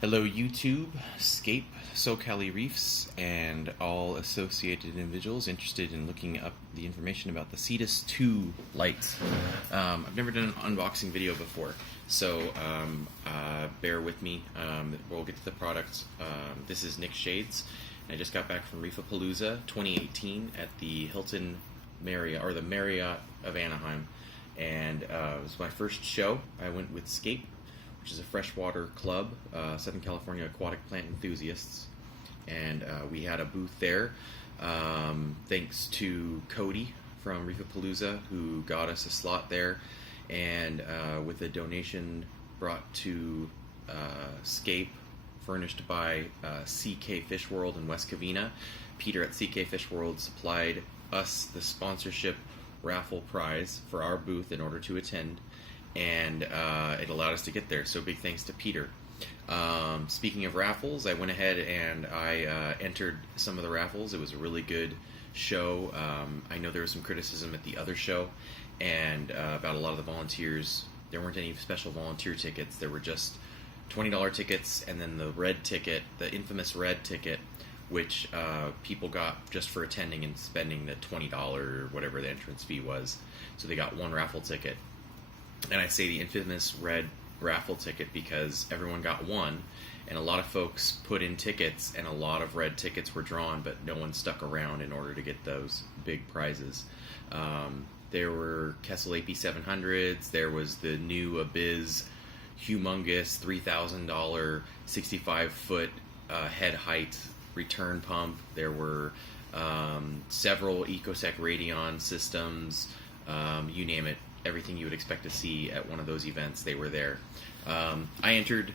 Hello YouTube, Scape, SoCali Reefs, and all associated individuals interested in looking up the information about the Cetus 2 lights. I've never done an unboxing video before, so bear with me. We'll get to the product. This is Nick Shades. I just got back from Reefapalooza 2018 at the Hilton Marriott, or the Marriott of Anaheim, and it was my first show. I went with Scape, which is a freshwater club, Southern California aquatic plant enthusiasts, and we had a booth there thanks to Cody from Reefapalooza, who got us a slot there, and with a donation brought to Scape, furnished by CK Fish World in West Covina. Peter at CK Fish World supplied us the sponsorship raffle prize for our booth in order to attend, and it allowed us to get there, so big thanks to Peter. Speaking of raffles, I went ahead and I entered some of the raffles. It was a really good show. I know there was some criticism at the other show and about a lot of the volunteers. There weren't any special volunteer tickets. There were just $20 tickets, and then the red ticket, the infamous red ticket, which people got just for attending and spending the $20 or whatever the entrance fee was. So they got one raffle ticket. And I say the infamous red raffle ticket because everyone got one, and a lot of folks put in tickets, and a lot of red tickets were drawn, but no one stuck around in order to get those big prizes. There were Kessel AP700s, there was the new Abyss humongous $3,000 65-foot head height return pump. There were several EcoSec Radion systems, you name it. Everything you would expect to see at one of those events, they were there. I entered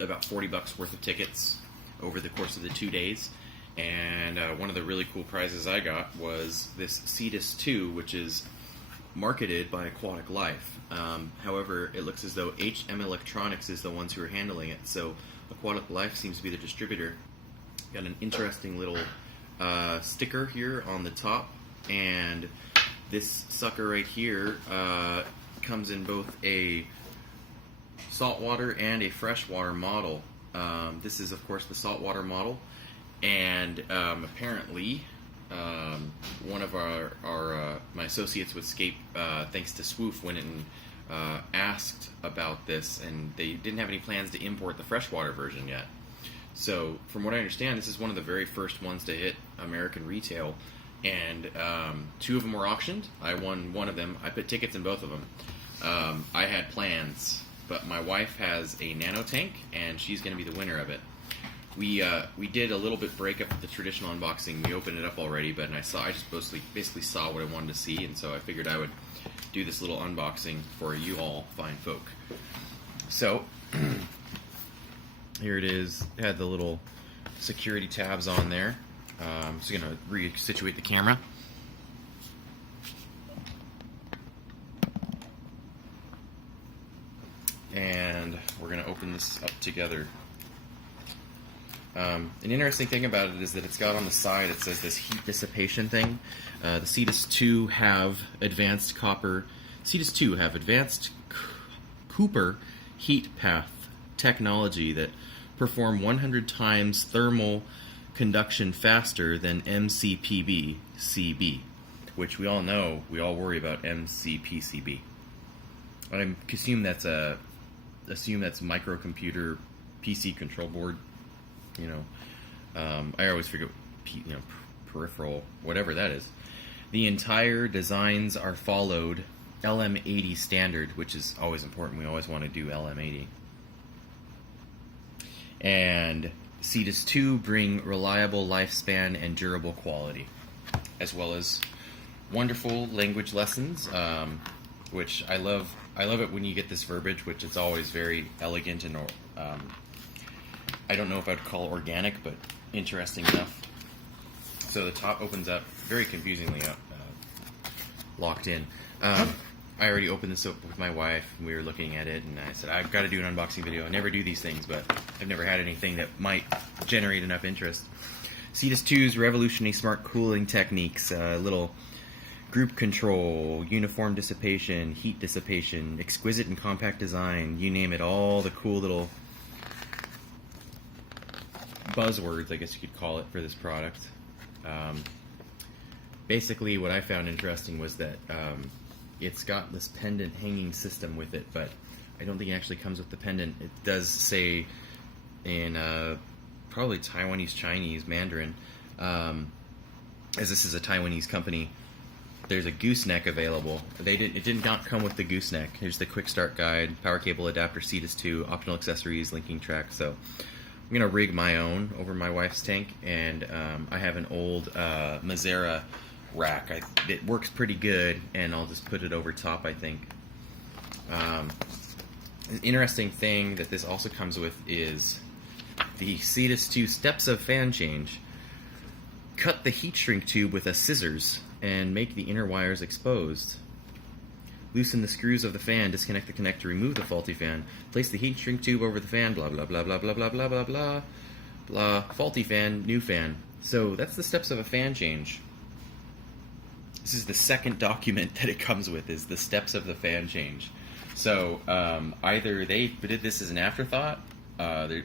about $40 worth of tickets over the course of the 2 days, and one of the really cool prizes I got was this Cetus 2, which is marketed by Aquatic Life. However, it looks as though HM Electronics is the ones who are handling it, so Aquatic Life seems to be the distributor. Got an interesting little sticker here on the top, and this sucker right here comes in both a saltwater and a freshwater model. This is, of course, the saltwater model, and apparently one of my associates with Scape, thanks to Swoof, went and asked about this, and they didn't have any plans to import the freshwater version yet. So, from what I understand, this is one of the very first ones to hit American retail. And two of them were auctioned. I won one of them. I put tickets in both of them. I had plans, but my wife has a nano tank, and she's going to be the winner of it. We did a little bit break up the traditional unboxing. We opened it up already, but I just basically saw what I wanted to see, and so I figured I would do this little unboxing for you all fine folk. So here it is. It had the little security tabs on there. I'm just going to resituate the camera. And we're going to open this up together. An interesting thing about it is that it's got on the side, it says this heat dissipation thing. The Cetus 2 have advanced Cooper heat path technology that perform 100 times thermal conduction faster than MCPB-CB, which we all know, we all worry about MCPCB. I assume that's microcomputer PC control board. I always forget, peripheral, whatever that is. The entire designs are followed LM80 standard, which is always important. We always want to do LM80. And Cetus 2 bring reliable lifespan and durable quality, as well as wonderful language lessons, which I love. I love it when you get this verbiage, which is always very elegant and I don't know if I'd call it organic, but interesting enough. So the top opens up very confusingly, locked in. I already opened this up with my wife, and we were looking at it, and I said, I've got to do an unboxing video. I never do these things, but I've never had anything that might generate enough interest. Cetus 2's revolutionary smart cooling techniques, little group control, uniform dissipation, heat dissipation, exquisite and compact design, you name it, all the cool little buzzwords, I guess you could call it, for this product. Basically, what I found interesting was that it's got this pendant hanging system with it, but I don't think it actually comes with the pendant. It does say in probably Taiwanese Chinese Mandarin, as this is a Taiwanese company, there's a gooseneck available. It did not come with the gooseneck. Here's the quick start guide, power cable adapter, Cetus 2, optional accessories, linking track. So I'm gonna rig my own over my wife's tank, and I have an old Mazera rack. It works pretty good, and I'll just put it over top, I think. An interesting thing that this also comes with is the Cetus 2 steps of fan change. Cut the heat shrink tube with a scissors and make the inner wires exposed. Loosen the screws of the fan, disconnect the connector, remove the faulty fan, place the heat shrink tube over the fan, blah blah blah blah blah blah blah blah blah blah, faulty fan, new fan. So that's the steps of a fan change. This is the second document that it comes with, is the steps of the fan change. So either they did this as an afterthought,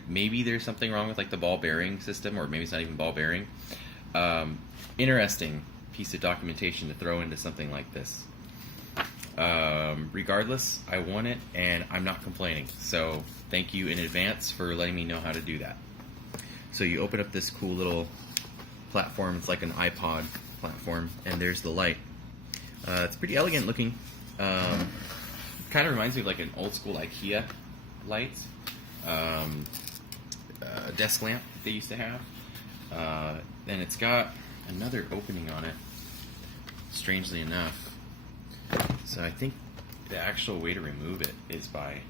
maybe there's something wrong with like the ball bearing system, or maybe it's not even ball bearing. Interesting piece of documentation to throw into something like this. Regardless, I want it, and I'm not complaining. So thank you in advance for letting me know how to do that. So you open up this cool little platform. It's like an iPod platform, and there's the light. It's pretty elegant looking. Kind of reminds me of like an old school IKEA light, desk lamp that they used to have. And it's got another opening on it, strangely enough. So I think the actual way to remove it is by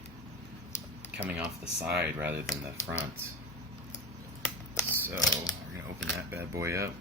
coming off the side rather than the front. So we're going to open that bad boy up.